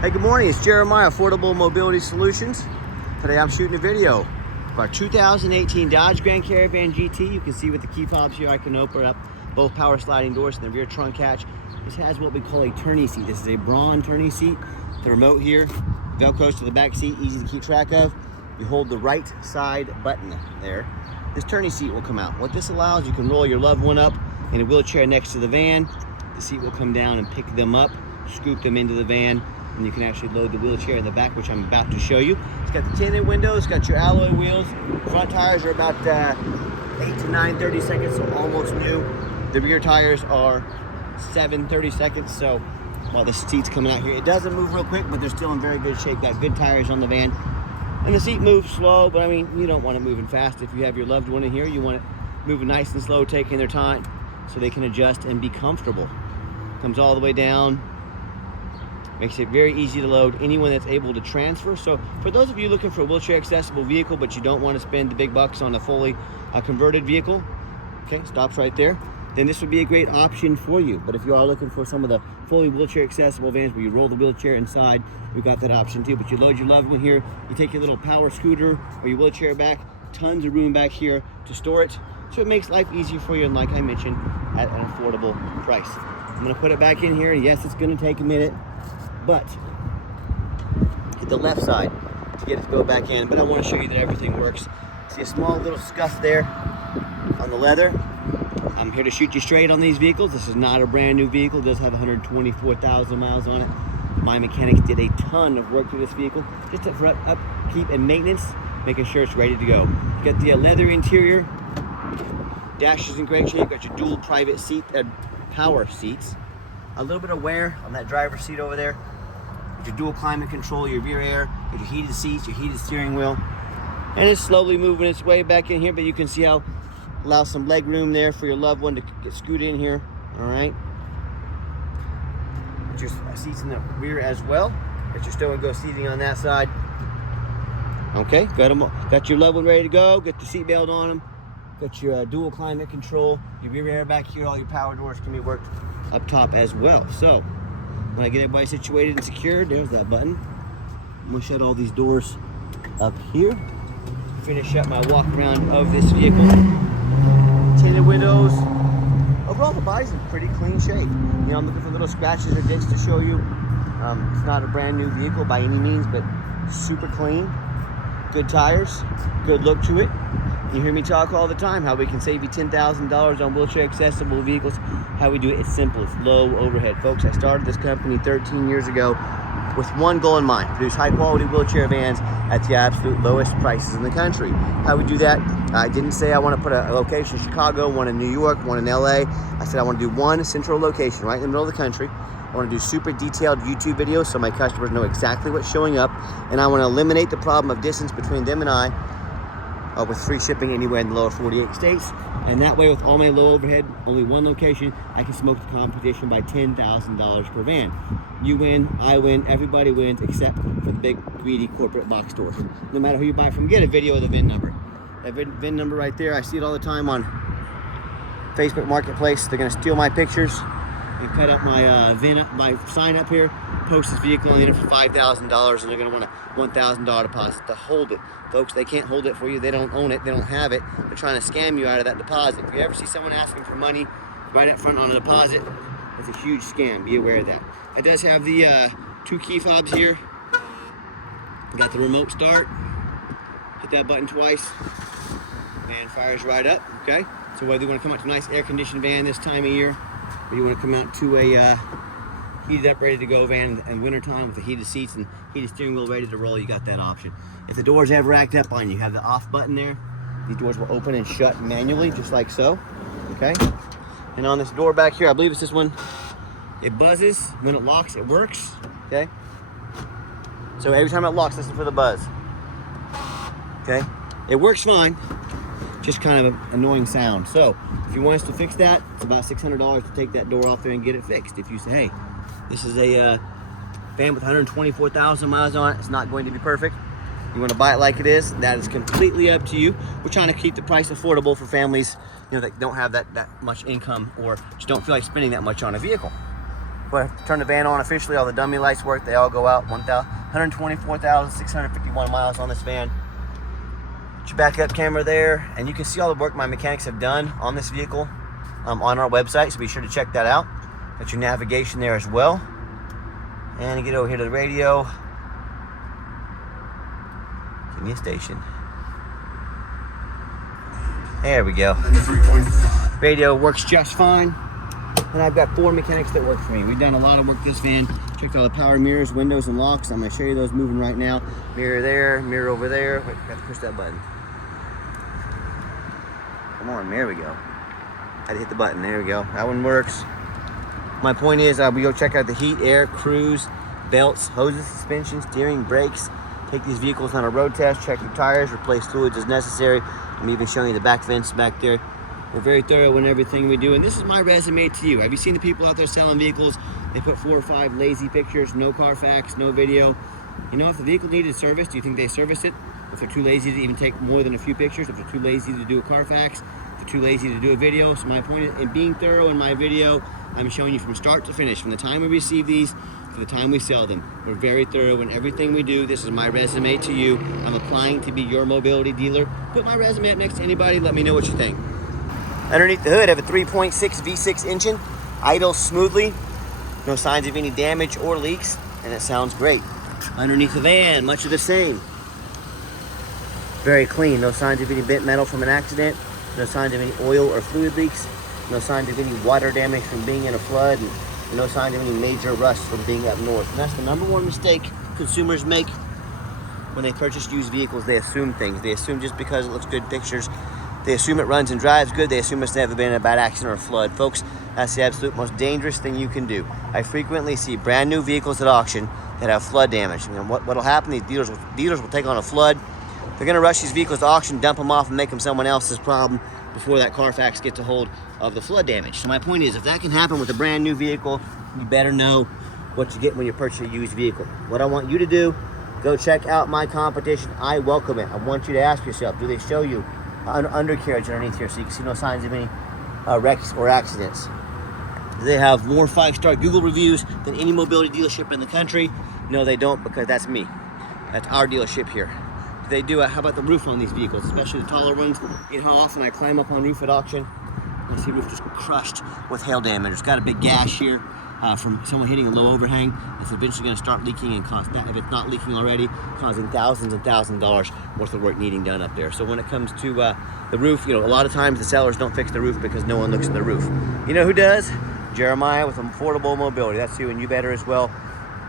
Hey, good morning. It's Jeremiah, Affordable Mobility Solutions. Today I'm shooting a video of our 2018 Dodge Grand Caravan GT. You can see with the key fobs here, I can open up both power sliding doors and the rear trunk hatch. This has what we call a tourney seat. This is a Braun tourney seat. The remote here, Velcros to the back seat, easy to keep track of. You hold the right side button there. This tourney seat will come out. What this allows, you can roll your loved one up in a wheelchair next to the van. The seat will come down and pick them up, scoop them into the van, and you can actually load the wheelchair in the back, which I'm about to show you. It's got the tinted windows, it's got your alloy wheels. Front tires are about 8 to 9 30 seconds, so almost new. The rear tires are 7 30 seconds, so while the seat's coming out here, it doesn't move real quick, but they're still in very good shape. Got good tires on the van. And the seat moves slow, but I mean, you don't want it moving fast. If you have your loved one in here, you want it moving nice and slow, taking their time so they can adjust and be comfortable. Comes all the way down. Makes it very easy to load anyone that's able to transfer. So for those of you looking for a wheelchair accessible vehicle, but you don't want to spend the big bucks on a fully converted vehicle, okay, stops right there, then this would be a great option for you. But if you are looking for some of the fully wheelchair accessible vans where you roll the wheelchair inside, we've got that option too. But you load your loved one here, you take your little power scooter or your wheelchair back, tons of room back here to store it. So it makes life easier for you, and like I mentioned, at an affordable price. I'm gonna put it back in here, and yes, it's gonna take a minute, but hit the left side to get it to go back in. But I want to show you that everything works. See a small little scuff there on the leather. I'm here to shoot you straight on these vehicles. This is not a brand new vehicle. It does have 124,000 miles on it. My mechanics did a ton of work to this vehicle, just for upkeep and maintenance, making sure it's ready to go. You got the leather interior. Dash is in great shape. Got your dual private seat, power seats. A little bit of wear on that driver's seat over there. With your dual climate control, your rear air, with your heated seats, your heated steering wheel. And it's slowly moving its way back in here, but you can see how allows some leg room there for your loved one to get scooted in here. All right. Put your seats in the rear as well. Got your stow and go seating on that side. Okay, got your loved one ready to go. Got the seat belt on them. Got your dual climate control. Your rear air back here. All your power doors can be worked up top as well. So when I get everybody situated and secured, there's that button. I'm gonna shut all these doors up here. Finish up my walk around of this vehicle. Tinted windows. Overall, the body's in pretty clean shape. You know, I'm looking for little scratches or dents to show you. It's not a brand new vehicle by any means, but super clean. Good tires, good look to it. You hear me talk all the time how we can save you $10,000 on wheelchair accessible vehicles. How we do it, it's simple, it's low overhead. Folks, I started this company 13 years ago with one goal in mind: produce high quality wheelchair vans at the absolute lowest prices in the country. How we do that, I didn't say I want to put a location in Chicago, one in New York, one in LA. I said I want to do one central location right in the middle of the country. I want to do super detailed YouTube videos so my customers know exactly what's showing up, and I want to eliminate the problem of distance between them and I, with free shipping anywhere in the lower 48 states. And that way, with all my low overhead, only one location, I can smoke the competition by $10,000 per van. You win, I win, everybody wins, except for the big greedy corporate box stores. No matter who you buy from, get a video of the VIN number. That VIN number right there, I see it all the time on Facebook Marketplace. They're gonna steal my pictures and cut up my my sign up here, post this vehicle on it for $5,000, and they're gonna want a $1,000 deposit to hold it. Folks, they can't hold it for you. They don't own it. They don't have it. They're trying to scam you out of that deposit. If you ever see someone asking for money right up front on a deposit, it's a huge scam. Be aware of that. It does have the 2 key fobs here. Got the remote start. Hit that button twice. Van fires right up. Okay. So whether you want to come out to a nice air-conditioned van this time of year, or you want to come out to a heated up, ready to go van in wintertime with the heated seats and heated steering wheel ready to roll, you got that option. If the doors ever act up on you, you have the off button there. These doors will open and shut manually, just like so. Okay. And on this door back here, I believe it's this one, it buzzes. When it locks, it works. Okay. So every time it locks, listen for the buzz. Okay. It works fine. Just kind of an annoying sound. So if you want us to fix that, it's about $600 to take that door off there and get it fixed. If you say, hey, this is a van with 124,000 miles on it, it's not going to be perfect. You want to buy it like it is, that is completely up to you. We're trying to keep the price affordable for families, you know, that don't have that much income or just don't feel like spending that much on a vehicle. Go ahead, turn the van on officially. All the dummy lights work. They all go out. 124,651 miles on this van. Put your backup camera there, and you can see all the work my mechanics have done on this vehicle on our website, so be sure to check that out. Got your navigation there as well. And you get over here to the radio. Give me a station. There we go. Radio works just fine. And I've got 4 mechanics that work for me. We've done a lot of work this van. Checked all the power mirrors, windows, and locks. I'm going to show you those moving right now. Mirror there, mirror over there. Wait, got to push that button. Come on, there we go. I had to hit the button. There we go. That one works. My point is, we go check out the heat, air, cruise, belts, hoses, suspension, steering, brakes. Take these vehicles on a road test, check your tires, replace fluids as necessary. I'm even showing you the back vents back there. We're very thorough in everything we do, and this is my resume to you. Have you seen the people out there selling vehicles? They put 4 or 5 lazy pictures, no Carfax, no video. You know, if the vehicle needed service, do you think they service it? If they're too lazy to even take more than a few pictures, if they're too lazy to do a Carfax, if they're too lazy to do a video. So my point in being thorough in my video, I'm showing you from start to finish, from the time we receive these to the time we sell them. We're very thorough in everything we do. This is my resume to you. I'm applying to be your mobility dealer. Put my resume up next to anybody. Let me know what you think. Underneath the hood, I have a 3.6 V6 engine, idles smoothly, no signs of any damage or leaks, and it sounds great. Underneath the van, much of the same. Very clean, no signs of any bent metal from an accident, no signs of any oil or fluid leaks, no signs of any water damage from being in a flood, and no signs of any major rust from being up north. And that's the #1 mistake consumers make when they purchase used vehicles. They assume things. They assume just because it looks good pictures, they assume it runs and drives good, they assume it's never been in a bad accident or a flood. Folks, that's the absolute most dangerous thing you can do. I frequently see brand new vehicles at auction that have flood damage. And what'll happen, these dealers will take on a flood. They're gonna rush these vehicles to auction, dump them off, and make them someone else's problem before that Carfax gets a hold of the flood damage. So my point is, if that can happen with a brand new vehicle, you better know what you get when you purchase a used vehicle. What I want you to do, go check out my competition. I welcome it. I want you to ask yourself, do they show you undercarriage underneath here so you can see no signs of any wrecks or accidents? They have more 5-star Google reviews than any mobility dealership in the country. No, they don't, because that's me. That's our dealership here. They do how about the roof on these vehicles, especially the taller ones? You know how often I climb up on roof at auction? I see roof just crushed with hail damage. It's got a big gash here from someone hitting a low overhang. It's eventually going to start leaking and cost that, if it's not leaking already, causing thousands and thousands of dollars worth of work needing done up there. So when it comes to the roof, you know, a lot of times the sellers don't fix the roof because no one looks at the roof. You know who does? Jeremiah with Affordable Mobility. That's who, and you better as well.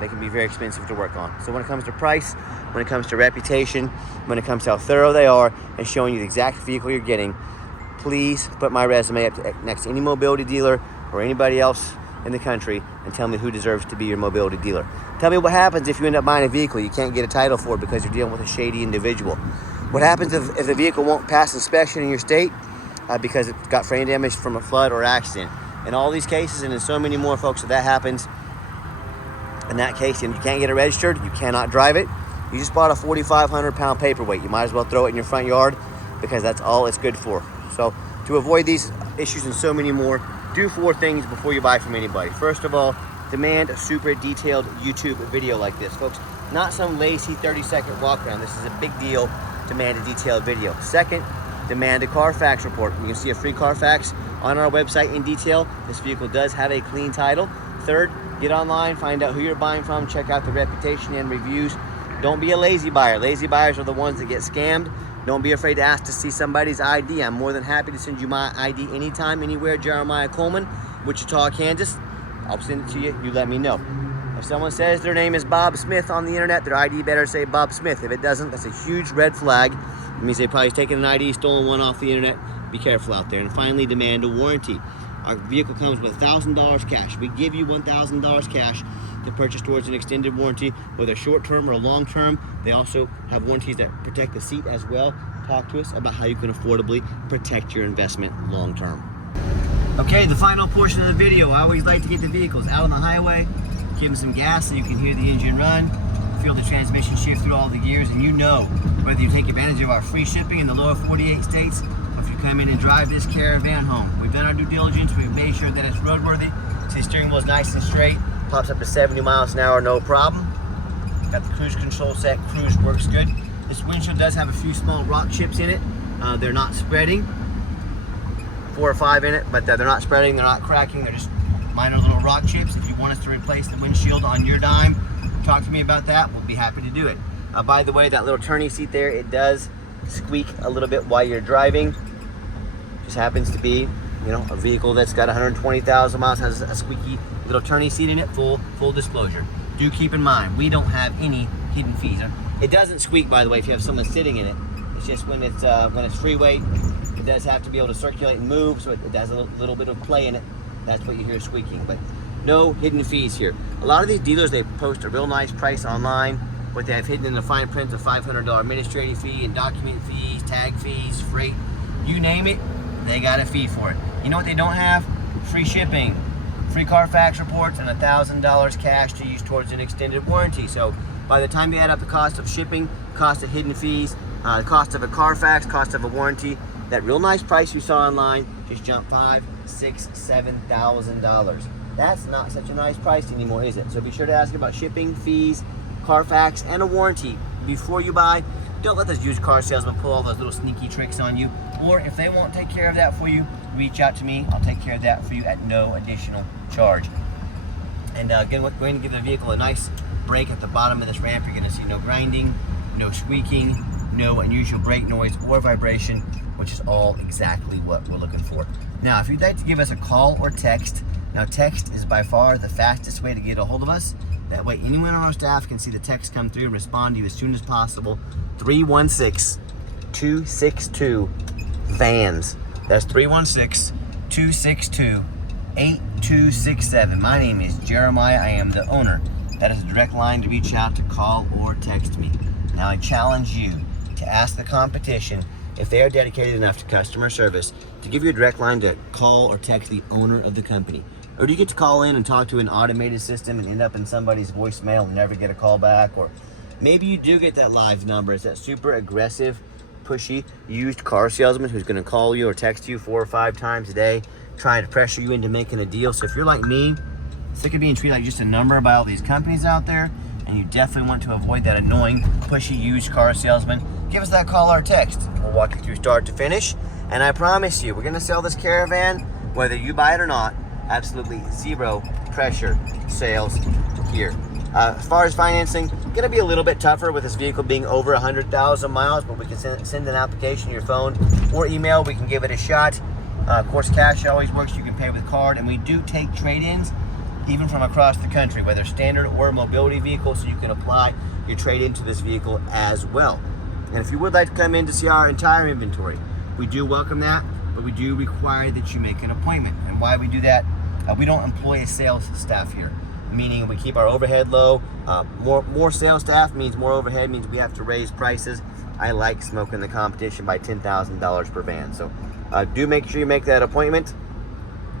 They can be very expensive to work on. So when it comes to price, when it comes to reputation, when it comes to how thorough they are and showing you the exact vehicle you're getting, please put my resume up next to any mobility dealer or anybody else in the country and tell me who deserves to be your mobility dealer. Tell me what happens if you end up buying a vehicle you can't get a title for because you're dealing with a shady individual. What happens if the vehicle won't pass inspection in your state because it got frame damage from a flood or accident? In all these cases, and in so many more, folks, if that happens, in that case, and you can't get it registered, you cannot drive it. You just bought a 4,500-pound paperweight. You might as well throw it in your front yard because that's all it's good for. So to avoid these issues and so many more, do 4 things before you buy from anybody. First of all, demand a super detailed YouTube video like this, folks. Not some lazy 30-second walk around. This is a big deal. Demand a detailed video. Second, demand a Carfax report. You can see a free Carfax on our website in detail. This vehicle does have a clean title. Third, get online, find out who you're buying from, check out the reputation and reviews. Don't be a lazy buyer. Lazy buyers are the ones that get scammed. Don't be afraid to ask to see somebody's ID. I'm more than happy to send you my ID anytime, anywhere. Jeremiah Coleman, Wichita, Kansas. I'll send it to you. You let me know. If someone says their name is Bob Smith on the internet, their ID better say Bob Smith. If it doesn't, that's a huge red flag. It means they probably taken an ID, stolen one off the internet. Be careful out there. And finally, demand a warranty. Our vehicle comes with $1,000 cash. We give you $1,000 cash to purchase towards an extended warranty, whether short-term or long-term. They also have warranties that protect the seat as well. Talk to us about how you can affordably protect your investment long-term. Okay, the final portion of the video. I always like to get the vehicles out on the highway, give them some gas so you can hear the engine run, feel the transmission shift through all the gears, and you know whether you take advantage of our free shipping in the lower 48 states, or if you come in and drive this caravan home. We've done our due diligence. We've made sure that it's roadworthy. See, the steering wheel is nice and straight. Pops up to 70 miles an hour, no problem. Got the cruise control set. Cruise works good. This windshield does have a few small rock chips in it. They're not spreading. 4 or 5 in it, but they're not spreading. They're not cracking. They're just minor little rock chips. If you want us to replace the windshield on your dime, talk to me about that. We'll be happy to do it. By the way, that little turning seat there, it does squeak a little bit while you're driving. Just happens to be, you know, a vehicle that's got 120,000 miles, has a squeaky little turning seat in it. Full disclosure. Do keep in mind, we don't have any hidden fees. It doesn't squeak, by the way, if you have someone sitting in it. It's just when it's free weight, it does have to be able to circulate and move, so it has a little bit of play in it. That's what you hear squeaking, but no hidden fees here. A lot of these dealers, they post a real nice price online. What they have hidden in the fine print, a $500 administrative fee and document fees, tag fees, freight, you name it, they got a fee for it. You know what they don't have? Free shipping, free Carfax reports, and $1,000 cash to use towards an extended warranty. So by the time you add up the cost of shipping, cost of hidden fees, cost of a Carfax, cost of a warranty, that real nice price you saw online just jumped $5,000, $6,000, $7,000. That's not such a nice price anymore, is it? So be sure to ask about shipping, fees, Carfax, and a warranty before you buy. Don't let those used car salesmen pull all those little sneaky tricks on you. Or if they won't take care of that for you, reach out to me. I'll take care of that for you at no additional charge. And again, we're going to give the vehicle a nice brake at the bottom of this ramp. You're going to see no grinding, no squeaking, no unusual brake noise or vibration, which is all exactly what we're looking for. Now, if you'd like to give us a call or text, now text is by far the fastest way to get a hold of us. That way anyone on our staff can see the text come through and respond to you as soon as possible. 316-262-VANS. That's 316-262-8267. My name is Jeremiah. I am the owner. That is a direct line to reach out, to call, or text me. Now I challenge you to ask the competition if they are dedicated enough to customer service to give you a direct line to call or text the owner of the company. Or do you get to call in and talk to an automated system and end up in somebody's voicemail and never get a call back? Or maybe you do get that live number. It's that super aggressive, pushy, used car salesman who's going to call you or text you 4 or 5 times a day, trying to pressure you into making a deal. So if you're like me, sick of being treated like just a number by all these companies out there, and you definitely want to avoid that annoying, pushy, used car salesman, give us that call or text. We'll walk you through start to finish. And I promise you, we're going to sell this Caravan, whether you buy it or not. Absolutely zero pressure sales here. As far as financing, going to be a little bit tougher with this vehicle being over 100,000 miles, but we can send an application to your phone or email. We can give it a shot. Of course, cash always works. You can pay with card, and we do take trade-ins even from across the country, whether standard or mobility vehicle, so you can apply your trade-in to this vehicle as well. And if you would like to come in to see our entire inventory, we do welcome that, but we do require that you make an appointment. And why we do that? We don't employ a sales staff here, meaning we keep our overhead low. More sales staff means more overhead, means we have to raise prices. I like smoking the competition by $10,000 per van. So do make sure you make that appointment.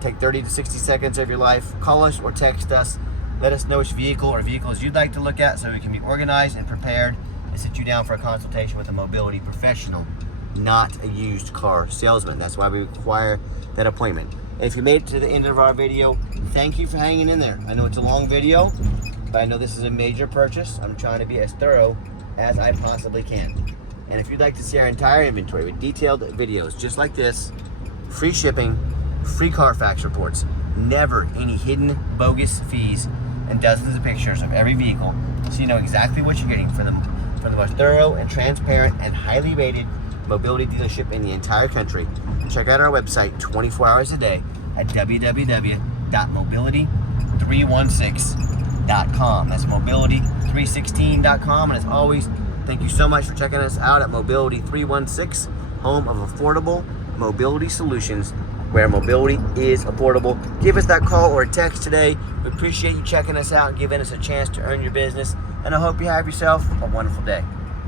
Take 30 to 60 seconds of your life. Call us or text us. Let us know which vehicle or vehicles you'd like to look at so we can be organized and prepared and sit you down for a consultation with a mobility professional, not a used car salesman. That's why we require that appointment. And if you made it to the end of our video, thank you for hanging in there. I know it's a long video, but I know this is a major purchase. I'm trying to be as thorough as I possibly can. And if you'd like to see our entire inventory with detailed videos just like this, free shipping, free Carfax reports, never any hidden bogus fees, and dozens of pictures of every vehicle, so you know exactly what you're getting from the most thorough and transparent and highly rated mobility dealership in the entire country. Check out our website 24 hours a day at www.mobility316.com. That's mobility316.com. And as always, thank you so much for checking us out at Mobility 316, home of affordable mobility solutions, where mobility is affordable. Give us that call or a text today. We appreciate you checking us out and giving us a chance to earn your business. And I hope you have yourself a wonderful day.